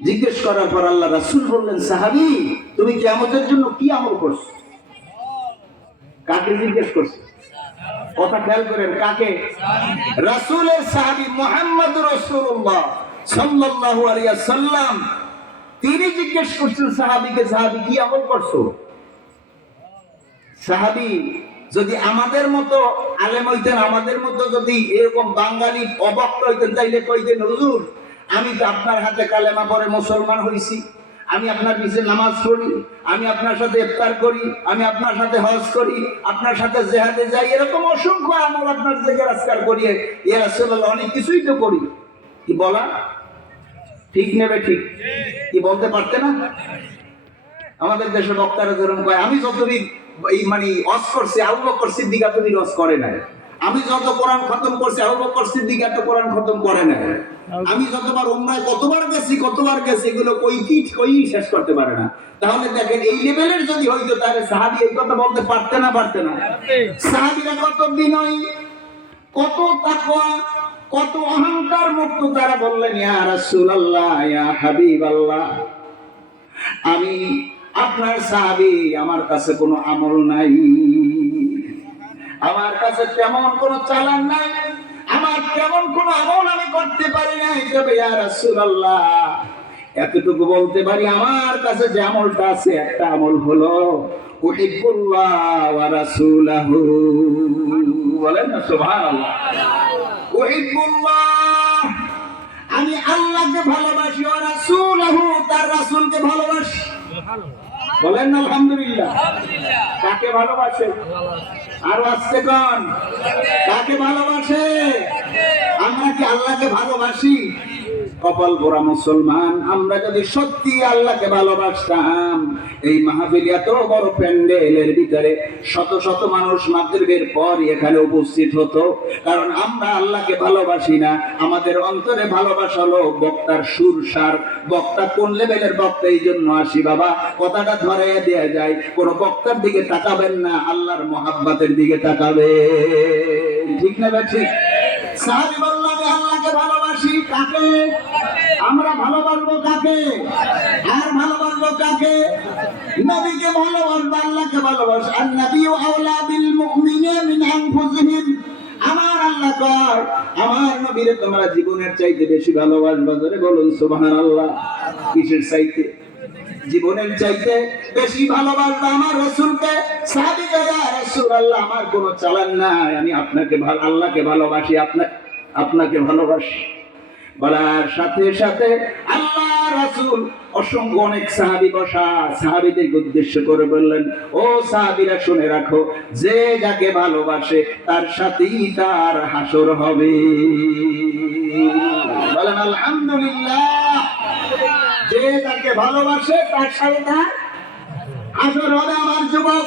জিজ্ঞেস করার পর আল্লাহ রাসূল বললেন, সাহাবী তুমি কিয়ামতের জন্য কি আমল করছো? কাকে জিজ্ঞেস করছো? কথা খেয়াল করেন, কাকে? রাসূলের সাহাবী মুহাম্মদুর রাসূলুল্লাহ সাল্লাল্লাহু আলাইহি ওয়াসাল্লাম তিনি জিজ্ঞেস করছেন সাহাবীকে, সাহাবী কি আমল করছো? সাহাবী যদি আমাদের মতো আলেম হইতেন, আমাদের মতো যদি এরকম বাঙালি অবক্ত হইতেন, তাইলে কইতেন, হুজুর আমি তো আপনার হাতে কালেমা পড়ে মুসলমান হইছি, আমি আপনার পিছনে নামাজ পড়ি, আমি আপনার সাথে ইফতার করি, আমি আপনার সাথে হজ করি, আপনার সাথে জিহাদে যাই, এরকম অসংখ্য আমল আপনার থেকে রাজকার করি, ইয়া রাসূলুল্লাহ অনেক কিছুই তো করি। কি বলা ঠিক নেবে? ঠিক কি বলতে পারতে না? আমাদের দেশে বক্তারা ধরুন কয়, আমি যতদিন এই মানে ওয়াজ করছি আবু বকর সিদ্দিক এতদিন ওয়াজ করে নাই, আমি যত কোরআন খতম করছি আবু বকর সিদ্দিক এত কোরআন খতম করে নাই, আমি যতবার উমরায় কতবার গেছি এগুলো কই শেষ করতে পারে না। তাহলে দেখেন এই লেভেলের যদি হইতো তাহলে সাহাবী এই কথা বলতে পারতে না? সাহাবীরা কত বিনয়ী, কত তাকওয়া, কত অহংকার মুক্ত। তারা বললেন, ইয়া রাসূলুল্লাহ, ইয়া হাবিবাল্লাহ, আমি আপনার সাহাবী, আমার কাছে কোনো আমল নাই, আমার কাছে তেমন কোনো চালান নাই, আমার তেমন কোনো আমল আমি করতে পারি নাই, তবে ইয়া রাসূলুল্লাহ এতটুকু বলতে পারি, আমার কাছে যে আমলটা আছে একটা আমল হলো উহিব্বুল্লাহ ওয়া রাসূলাহু। বলেন না সুবহানাল্লাহ। উহিব্বুল্লাহ, আমি আল্লাহকে ভালোবাসি, ওয়া রাসূলাহু, তার রাসূলকে ভালোবাসি। বলেন না আলহামদুলিল্লাহ। কাকে ভালোবাসে? আরো আসছে কোন? কাকে ভালোবাসে? আমরা কি আল্লাহকে ভালোবাসি? কপাল পোড়া মুসলমান, আমরা যদি সত্যি আল্লাহকে ভালোবাসতাম, এই মাহফিল এত বড় প্যান্ডেলের ভিতরে শত শত মানুষ মাগরিবের পর এখানে উপস্থিত হতো। কারণ আমরা আল্লাহকে ভালোবাসি না, আমাদের অন্তরে ভালোবাসা হলো বক্তার সুর সার, বক্তা কোন লেভেলের বক্তা, এই জন্য আসি বাবা, কথাটা ধরে দেয়া যায়, কোন বক্তার দিকে তাকাবেন না, আল্লাহর মহাব্বতের দিকে তাকাবে। ঠিক না ঠিক? সাহাবী বলল, আমি আল্লাহকে ভালোবাসি। কাকে? আমরা ভালোবাসবো কাকে? আর ভালোবাসবো কাকে? নবীকে ভালোবাসবো, আল্লাহকে ভালোবাসবো। আর নবিয়্যু আওলা বিল মুমিনিনা মিন আনফুসিহিম। আমার আল্লাহ কয়, আমার নবীরে তোমরা জীবনের চাইতে বেশি ভালোবাসবা। জোরে বলুন সুবহানাল্লাহ। কিসের চাইতে? জীবনের চাইতে বেশি ভালোবাসবা আমার রাসূলকে। সাহাবীরা, ইয়া রাসূলুল্লাহ আমার কোনো চালান নাই, আমি আপনাকে আল্লাহকে ভালোবাসি, আপনাকে ভালোবাসি। বলার সাথে সাথে আল্লাহ রাসূল অসংখ্য অনেক সাহাবী বসা, সাহাবীদেরকে উদ্দেশ্য করে বললেন, ও সাহাবীরা শুনে রাখো, যে যাকে ভালোবাসে তার সাথেই তার হাসর হবে। বলেন আলহামদুলিল্লাহ। যে যাকে ভালোবাসে তার সাথে তার হাসর হবে। আমার যুবক